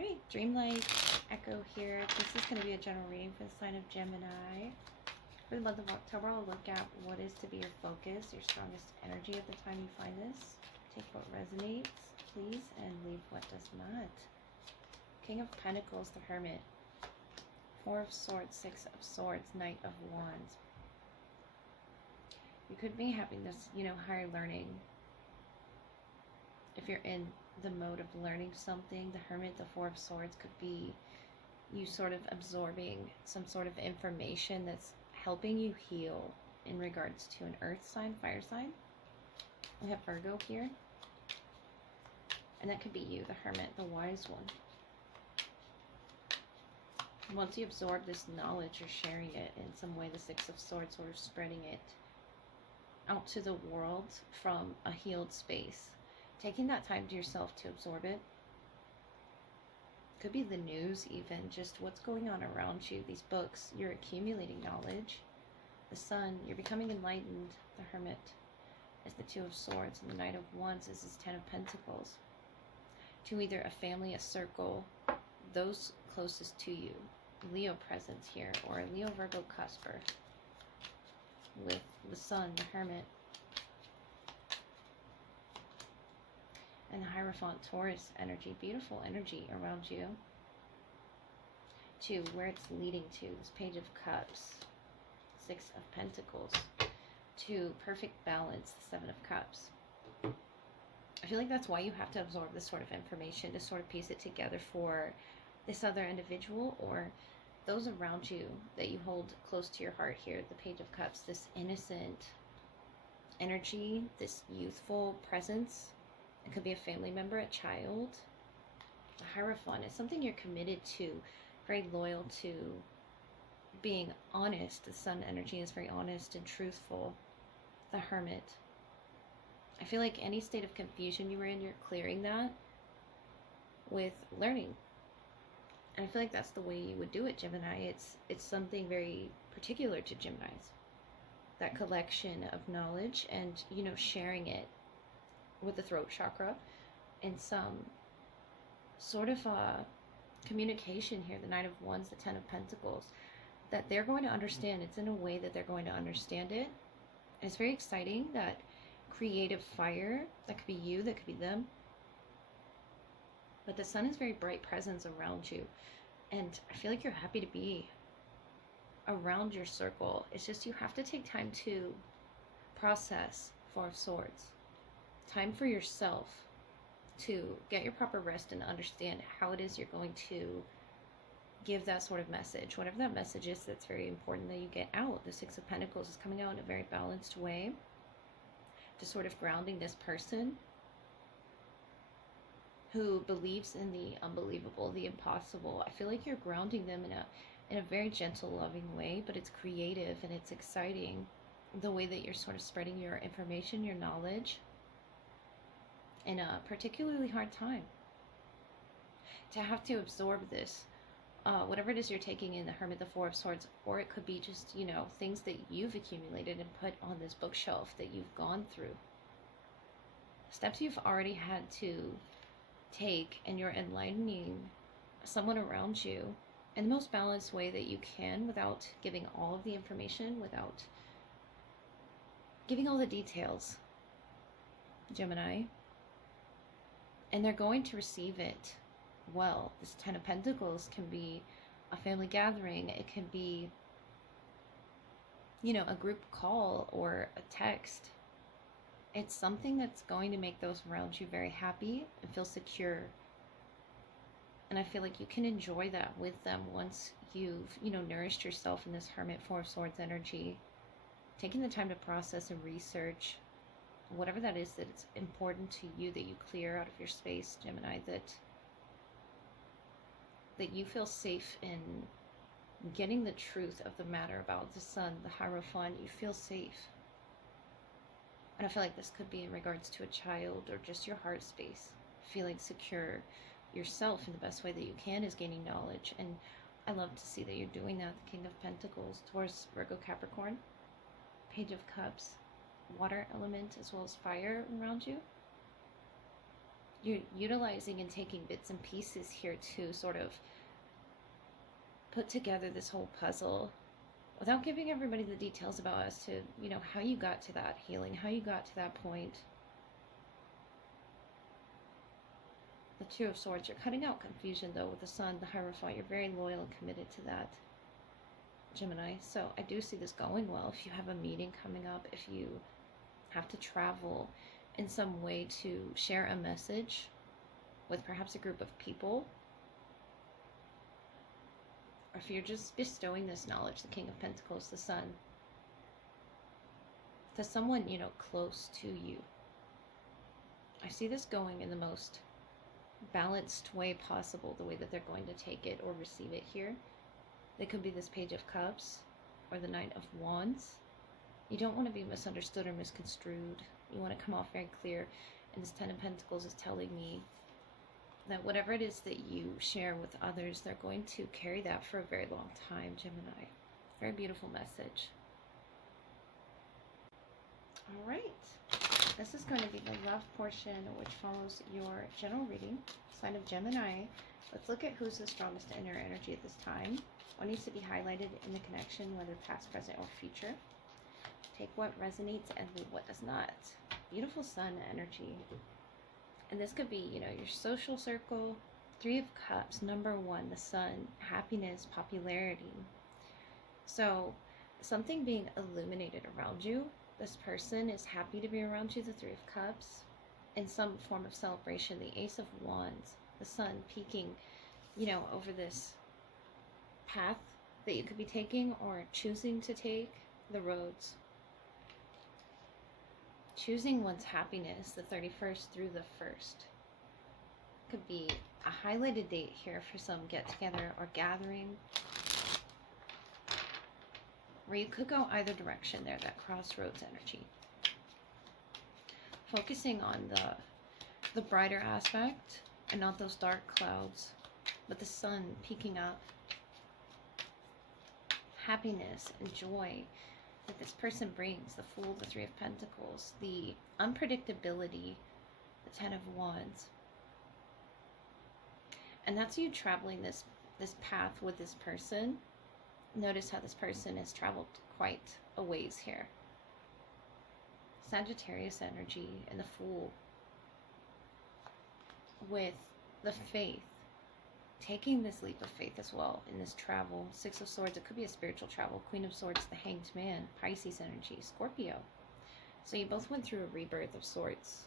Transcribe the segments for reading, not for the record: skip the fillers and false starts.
Alright, Dreamlight Echo here. This is going to be a general reading for the sign of Gemini. For the month of October, I'll look at what is to be your focus, your strongest energy at the time you find this. Take what resonates, please, and leave what does not. King of Pentacles, the Hermit. Four of Swords, Six of Swords, Knight of Wands. You could be having this, higher learning. If you're in the mode of learning something, the Hermit, the Four of Swords, could be you sort of absorbing some sort of information that's helping you heal in regards to an earth sign, fire sign. We have Virgo here. And that could be you, the Hermit, the wise one. Once you absorb this knowledge, you're sharing it in some way. The Six of Swords, sort of spreading it out to the world from a healed space. Taking that time to yourself to absorb it. Could be the news even, just what's going on around you. These books, you're accumulating knowledge. The Sun, you're becoming enlightened. The Hermit is the Two of Swords, and the Knight of Wands is his Ten of Pentacles. To either a family, a circle, those closest to you. Leo presence here, or a Leo Virgo cusper. With the Sun, the Hermit, and the Hierophant, Taurus energy, beautiful energy around you. To where it's leading to, this Page of Cups, Six of Pentacles, to perfect balance, the Seven of Cups. I feel like that's why you have to absorb this sort of information, to sort of piece it together for this other individual or those around you that you hold close to your heart here. The Page of Cups, this innocent energy, this youthful presence. It could be a family member, a child. The Hierophant is something you're committed to, very loyal to, being honest. The Sun energy is very honest and truthful. The Hermit. I feel like any state of confusion you were in, you're clearing that with learning. And I feel like that's the way you would do it, Gemini. It's something very particular to Geminis. That collection of knowledge and, sharing it with the throat chakra and some sort of communication here. The Knight of Wands, the Ten of Pentacles, that they're going to understand. It's in a way that they're going to understand it. And it's very exciting, that creative fire. That could be you, that could be them. But the Sun is very bright presence around you. And I feel like you're happy to be around your circle. It's just you have to take time to process Four of Swords. Time for yourself to get your proper rest and understand how it is you're going to give that sort of message. Whatever that message is, that's very important that you get out. The Six of Pentacles is coming out in a very balanced way. Just sort of grounding this person who believes in the unbelievable, the impossible. I feel like you're grounding them in a very gentle, loving way, but it's creative and it's exciting. The way that you're sort of spreading your information, your knowledge, in a particularly hard time. To have to absorb this, whatever it is you're taking in, the Hermit, the Four of Swords, or it could be just, things that you've accumulated and put on this bookshelf that you've gone through. Steps you've already had to take, and you're enlightening someone around you in the most balanced way that you can, without giving all of the information, without giving all the details, Gemini. And they're going to receive it well. This Ten of Pentacles can be a family gathering. It can be, a group call or a text. It's something that's going to make those around you very happy and feel secure. And I feel like you can enjoy that with them once you've, nourished yourself in this Hermit, Four of Swords energy. Taking the time to process and research whatever that is that it's important to you, that you clear out of your space, Gemini, that you feel safe in getting the truth of the matter about the Sun, the Hierophant. You feel safe. And I feel like this could be in regards to a child or just your heart space. Feeling secure yourself in the best way that you can is gaining knowledge. And I love to see that you're doing that. The King of Pentacles, Taurus, Virgo, Capricorn, Page of Cups, water element as well as fire around you. You're utilizing and taking bits and pieces here to sort of put together this whole puzzle without giving everybody the details about as to, how you got to that healing, how you got to that point. The Two of Swords, you're cutting out confusion though with the Sun, the Hierophant. You're very loyal and committed to that, Gemini. So I do see this going well. If you have a meeting coming up, if you have to travel in some way to share a message with perhaps a group of people, or if you're just bestowing this knowledge, the King of Pentacles, the Sun, to someone, close to you. I see this going in the most balanced way possible, the way that they're going to take it or receive it here. They could be this Page of Cups or the Knight of Wands. You don't want to be misunderstood or misconstrued. You want to come off very clear. And this Ten of Pentacles is telling me that whatever it is that you share with others, they're going to carry that for a very long time, Gemini. Very beautiful message. All right. This is going to be the love portion, which follows your general reading. Sign of Gemini. Let's look at who's the strongest in your energy at this time. What needs to be highlighted in the connection, whether past, present, or future. Take what resonates and leave what does not. Beautiful Sun energy. And this could be, your social circle. Three of Cups, number one, the Sun, happiness, popularity. So something being illuminated around you. This person is happy to be around you, the Three of Cups, in some form of celebration. The Ace of Wands, the Sun peeking, over this path that you could be taking or choosing to take, the roads. Choosing one's happiness, the 31st through the 1st. Could be a highlighted date here for some get-together or gathering, where you could go either direction there, that crossroads energy. Focusing on the brighter aspect and not those dark clouds, but the Sun peeking up. Happiness and joy that this person brings, the Fool, the Three of Pentacles, the unpredictability, the Ten of Wands. And that's you traveling this path with this person. Notice how this person has traveled quite a ways here. Sagittarius energy and the Fool. With the faith. Taking this leap of faith as well in this travel. Six of Swords, it could be a spiritual travel. Queen of Swords, the Hanged Man. Pisces energy, Scorpio. So you both went through a rebirth of sorts.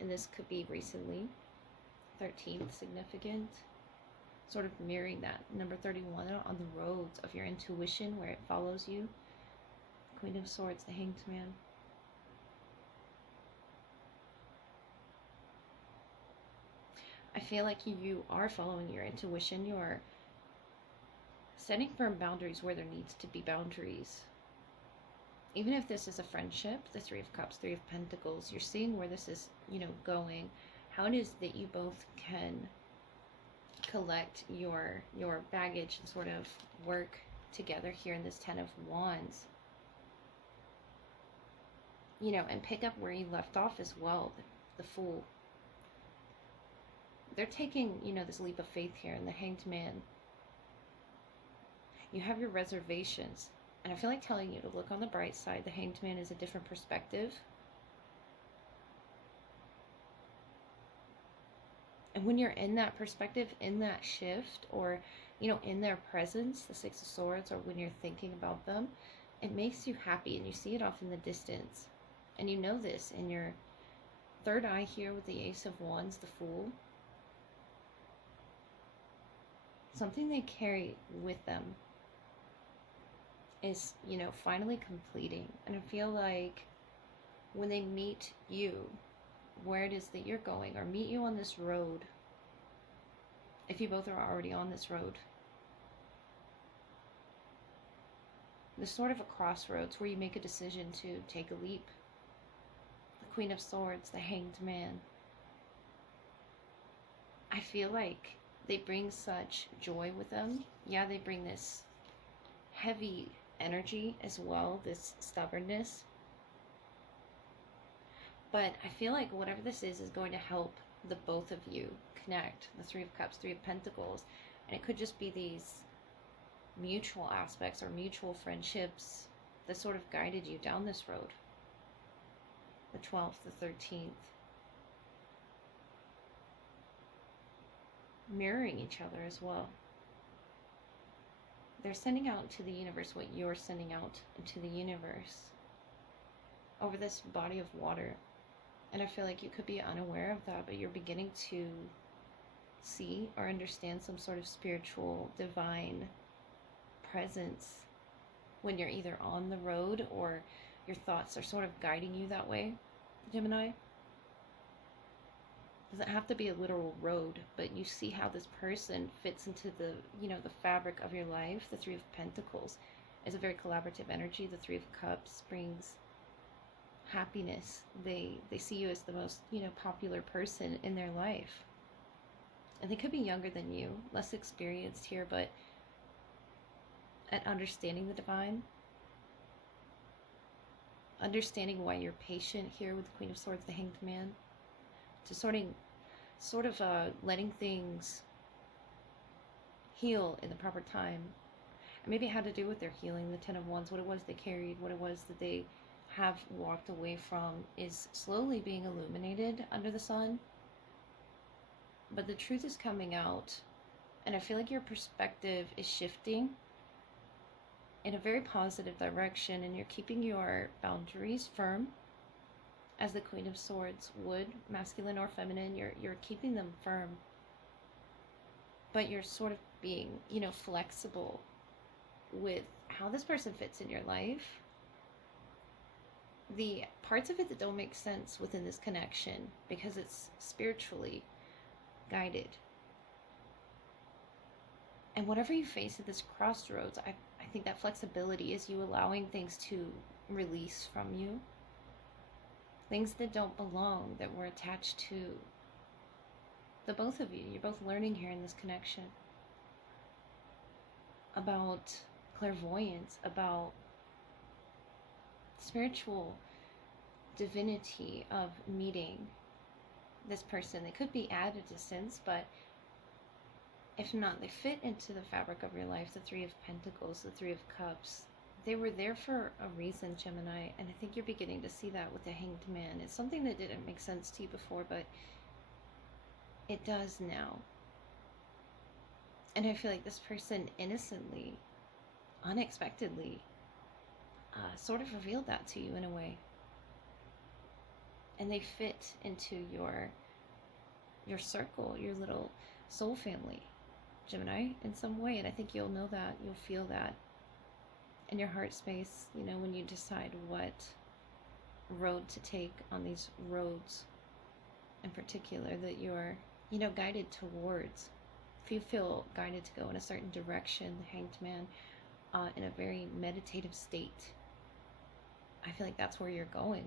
And this could be recently. 13th, significant. Sort of mirroring that. Number 31, on the roads of your intuition, where it follows you. Queen of Swords, the Hanged Man. I feel like you are following your intuition. You are setting firm boundaries where there needs to be boundaries. Even if this is a friendship, the Three of Cups, Three of Pentacles, you're seeing where this is, going. How it is that you both can collect your baggage and sort of work together here in this Ten of Wands. And pick up where you left off as well, the Fool. They're taking, this leap of faith here in the Hanged Man. You have your reservations. And I feel like telling you to look on the bright side. The Hanged Man is a different perspective. And when you're in that perspective, in that shift, or, in their presence, the Six of Swords, or when you're thinking about them, it makes you happy and you see it off in the distance. And you know this in your third eye here with the Ace of Wands, the Fool. Something they carry with them is, finally completing. And I feel like when they meet you, where it is that you're going, or meet you on this road, if you both are already on this road, there's sort of a crossroads where you make a decision to take a leap. The Queen of Swords, the Hanged Man. I feel like they bring such joy with them. Yeah, they bring this heavy energy as well, this stubbornness. But I feel like whatever this is going to help the both of you connect. The Three of Cups, Three of Pentacles. And it could just be these mutual aspects or mutual friendships that sort of guided you down this road. The 12th, the 13th. Mirroring each other as well. They're sending out into the universe what you're sending out into the universe over this body of water. And I feel like you could be unaware of that, but you're beginning to see or understand some sort of spiritual, divine presence when you're either on the road or your thoughts are sort of guiding you that way, Gemini. Doesn't have to be a literal road, but you see how this person fits into the, the fabric of your life. The Three of Pentacles is a very collaborative energy. The Three of Cups brings happiness. They see you as the most, popular person in their life. And they could be younger than you, less experienced here, but at understanding the divine. Understanding why you're patient here with the Queen of Swords, the Hanged Man. To sort of letting things heal in the proper time. And maybe it had to do with their healing, the Ten of Wands, what it was they carried, what it was that they have walked away from is slowly being illuminated under the sun. But the truth is coming out, and I feel like your perspective is shifting in a very positive direction, and you're keeping your boundaries firm. As the Queen of Swords would, masculine or feminine, you're keeping them firm. But you're sort of being, flexible with how this person fits in your life. The parts of it that don't make sense within this connection, because it's spiritually guided. And whatever you face at this crossroads, I think that flexibility is you allowing things to release from you. Things that don't belong, that were attached to the both of you. You're both learning here in this connection about clairvoyance, about spiritual divinity of meeting this person. They could be at a distance, but if not, they fit into the fabric of your life. The Three of Pentacles, the Three of Cups. They were there for a reason, Gemini, and I think you're beginning to see that with the Hanged Man. It's something that didn't make sense to you before, but it does now. And I feel like this person innocently, unexpectedly, sort of revealed that to you in a way. And they fit into your circle, your little soul family, Gemini, in some way. And I think you'll know that, you'll feel that in your heart space, when you decide what road to take on these roads in particular that you're, guided towards. If you feel guided to go in a certain direction, the Hanged Man, in a very meditative state, I feel like that's where you're going.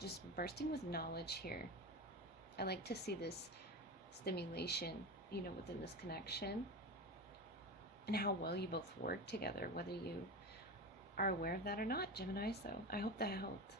Just bursting with knowledge here. I like to see this stimulation, within this connection. And how well you both work together, whether you are aware of that or not, Gemini. So I hope that helped.